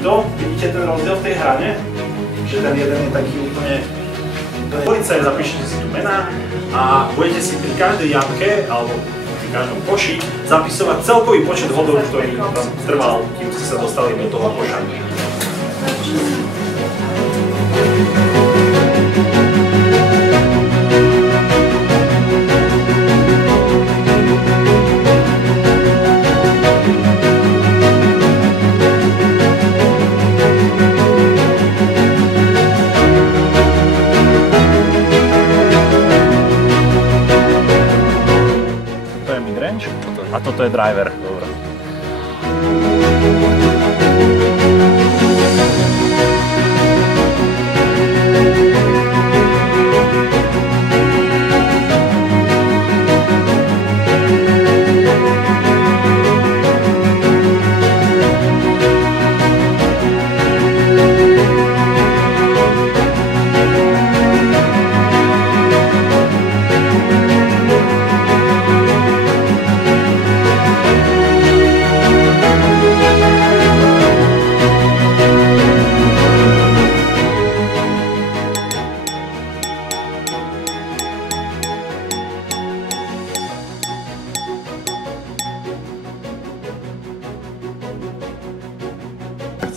takýto, vidíte ten rozdiel v tej hrane, že ten jeden je taký úplne policaj, zapíšete si tu mená a budete si pri každej jamke alebo pri každom koši zapisovať celkový počet hodov, ktorý vám trval, kým ste sa dostali do toho koša. A toto je driver. Dobre.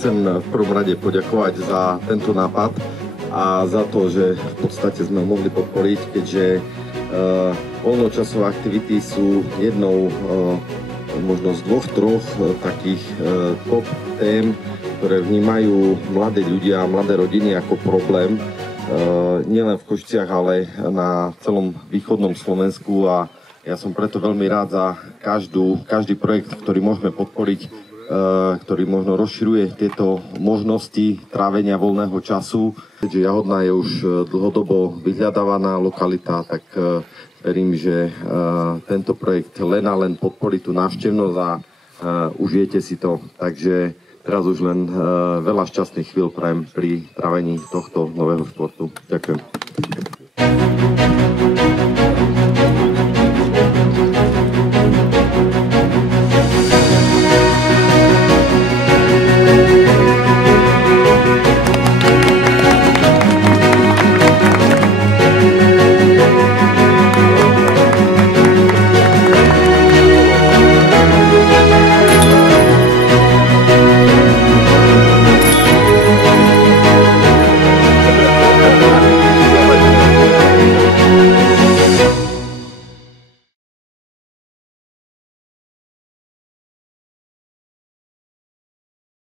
Chcem v prvom rade poďakovať za tento nápad a za to, že v podstate sme mohli podporiť, keďže voľnočasové aktivity sú jednou možno z dvoch, troch takých top tém, ktoré vnímajú mladí ľudia, mladé rodiny ako problém, nielen v Košiciach, ale na celom východnom Slovensku a ja som preto veľmi rád za každý projekt, ktorý môžeme podporiť, ktorý možno rozširuje tieto možnosti trávenia voľného času. Keďže Jahodná je už dlhodobo vyhľadávaná lokalita, tak verím, že tento projekt len a len podporí tú návštevnosť a užijete si to. Takže teraz už len veľa šťastných chvíľ prajem pri trávení tohto nového športu. Ďakujem.